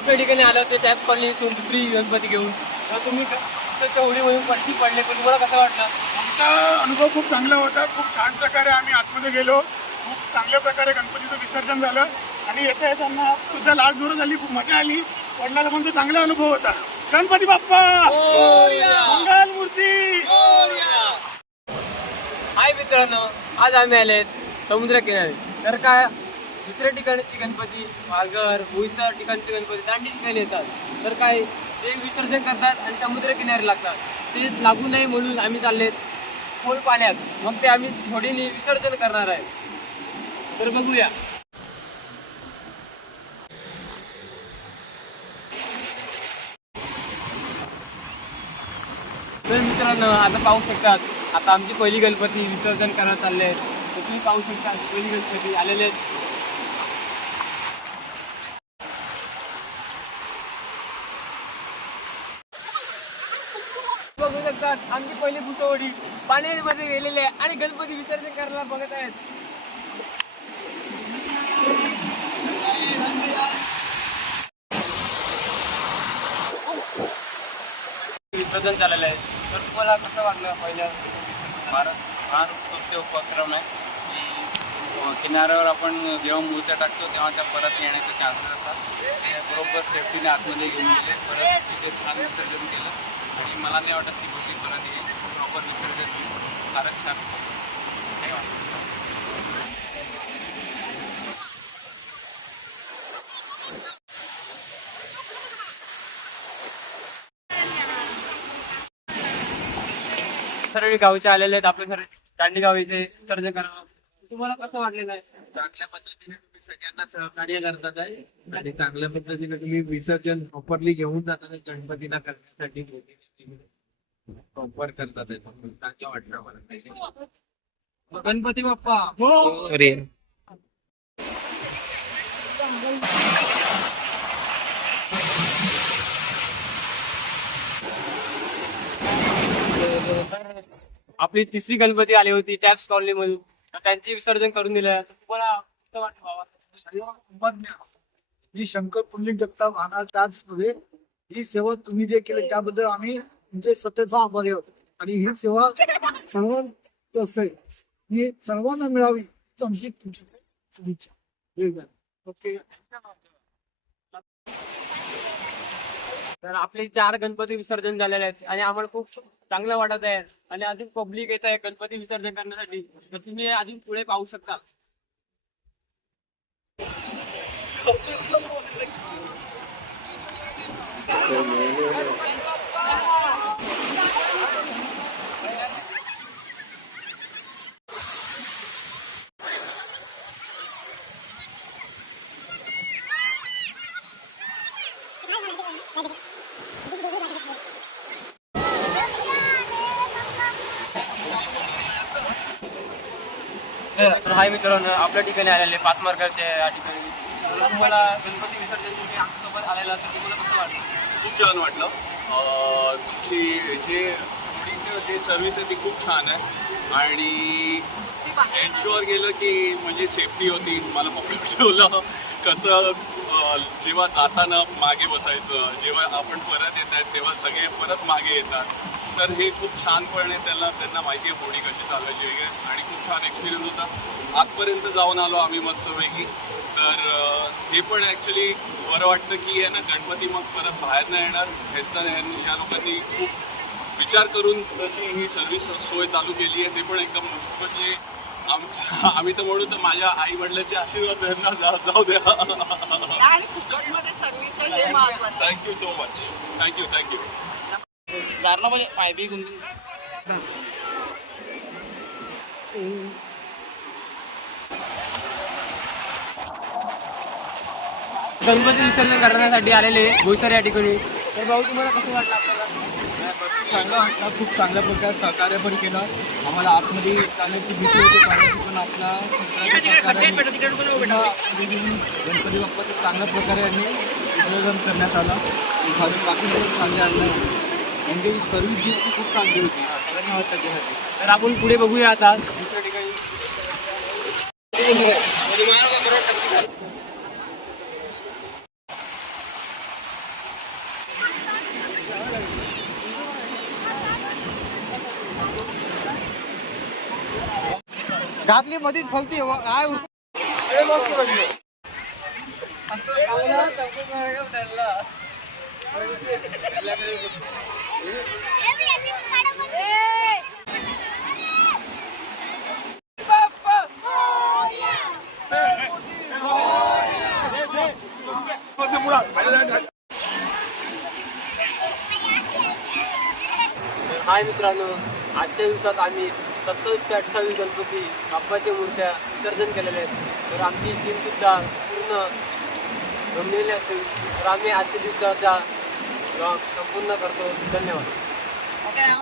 आपल्या ठिकाणी आलं होते त्याच कॉलनीतून दुसरी गणपती घेऊन. तर तुम्ही होळीमधून पलटी पडले. पण तुम्हाला कसं वाटलं? आमचा अनुभव खूप चांगला होता. खूप छान प्रकारे आम्ही आतमध्ये गेलो. खूप चांगल्या प्रकारे गणपतीचं विसर्जन झालं. आणि येता येताना सुद्धा लाट जोर झाली खूप मजा आली. वडिलाला पण तो चांगला अनुभव होता. गणपती बाप्पा! मंगल मूर्ती! हाय मित्रांनो आज आम्ही आले समुद्र किनारी तर काय दुसऱ्या ठिकाणचे गणपती पालघर बोईसर ठिकाणचे गणपती दांडी ठिकाणी येतात. तर काय ते विसर्जन करतात आणि समुद्रकिनारी लागतात. ते लागू नये म्हणून आम्ही चाललेत खोल पाण्यात मग ते आम्ही थोडीने विसर्जन करणार आहे. तर बघूया. तर मित्रांनो आता पाहू शकतात आता आमची पहिली गणपती विसर्जन करायला चालले आहेत. तर तुम्ही पाहू शकता पहिली गणपती आलेले आहेत. बघू शकतात. आमची पहिली भुतवडी पाण्यामध्ये गेलेली आहे आणि गणपती विसर्जन करायला बघत आहेत. विसर्जन झालेलं आहे. तर तुम्हाला कसं वाटलं पहिल्या भारत छान उपक्रम आहे? की किनाऱ्यावर आपण जेव्हा मूर्त्या टाकतो तेव्हा त्या परत येण्याचे चान्सेस असतात. ते बरोबर सेफ्टीने आतमध्ये घेऊन गेले. परत तिथे छान विसर्जन केलं. आणि मला नाही वाटत ती भोगी परत येईल प्रॉपर विसर्जन केलं फारच छान. काही वाटत? सर्व गावचे आलेले आहेत. आपले सर्व दांडीगाव इथे सर्जन करावं. तुम्हाला कसं वाटलेलं आहे? चांगल्या पद्धतीने तुम्ही सगळ्यांना सहकार्य करतात आहे. आणि चांगल्या पद्धतीने तुम्ही विसर्जन प्रॉपरली घेऊन जातात गणपतीला करण्यासाठी प्रॉपर करतात. चांगलं वाटलं मला गणपती बाप्पा. अरे. आपली तिसरी गणपती आली होती टॅक्स कॉलनी मधून. त्यांचे विसर्जन करून दिलं. तर वाटलं बाबा. ही शंकर पुंडलिक जगताप राहणार त्याचमध्ये ही सेवा तुम्ही जे केली त्याबद्दल आम्ही तुमचे सत्तेचा आभारी आहोत. आणि ही सेवा सर्वांतर्फे ही सर्वांना मिळावी हीच आमची तुमची ओके. तर आपले चार गणपती विसर्जन झालेले आहेत आणि आम्हाला खूप चांगलं वाटत आहे आणि अजून पब्लिक येत आहे गणपती विसर्जन करण्यासाठी. तर तुम्ही अजून पुढे पाहू शकता. तर हाय मित्रांनो आपल्या ठिकाणी आलेले पाच मार्गाचे या ठिकाणी. तुम्हाला गणपती विसर्जन तुम्ही आमच्यासोबत आलेला तर तुम्हाला कसं वाटलं? खूप छान वाटलं. तुमची जे तुमची जे सर्व्हिस आहे ती खूप छान आहे. आणि एन्शुअर केलं की म्हणजे सेफ्टी होती मला पकडून ठेवलं. कसं जेव्हा जाताना मागे बसायचं जेव्हा आपण परत येत आहेत तेव्हा सगळे परत मागे येतात. तर हे खूप छानपणे त्यांना त्यांना माहिती आहे होडी कशी चालवायची वगैरे. आणि खूप छान एक्सपिरियन्स होता. आतपर्यंत जाऊन आलो आम्ही मस्तपैकी. तर हे पण ॲक्च्युली बरं वाटतं की आहे ना गणपती मग परत बाहेर नाही येणार. ह्याचा ह्या या लोकांनी खूप विचार करून तशी ही सर्व्हिस सोय चालू केली आहे. ते पण एकदम मस्त म्हणजे आमचं आम्ही तर म्हणू तर माझ्या आई वडिलांचे आशीर्वाद त्यांना जाऊ द्या. Thank you so much thank you thank you जारणं म्हणजे पायबी गुंतून. गणपती विसर्जन करण्यासाठी आलेले बोईसर या ठिकाणी. तर भाऊ तुम्हाला कसं वाटलं आपल्याला? चांगला वाटला खूप चांगल्या प्रकारे सहकार्य पण केलं. आम्हाला आतमध्ये जाण्याची भीती होती कारण पण आपला गणपती बाप्पाचं चांगल्या प्रकारे यांनी विसर्जन करण्यात आलं. बाकी चांगले आणलं. म्हणजे त्यांची जी होती खूप चांगली होती. सगळ्यांना तर आपण पुढे बघूया आता. दुसऱ्या ठिकाणी. घातली मधीच फलती. काय हाय मित्रांनो आजच्या दिवसात आम्ही सत्तावीस ते अठ्ठावीस गणपती बाप्पाच्या मूर्त्या विसर्जन केलेल्या आहेत. तर आमची टीम सुद्धा पूर्ण जमलेली असेल. तर आम्ही आजच्या दिवसाचा ब्लॉग संपूर्ण करतो. धन्यवाद.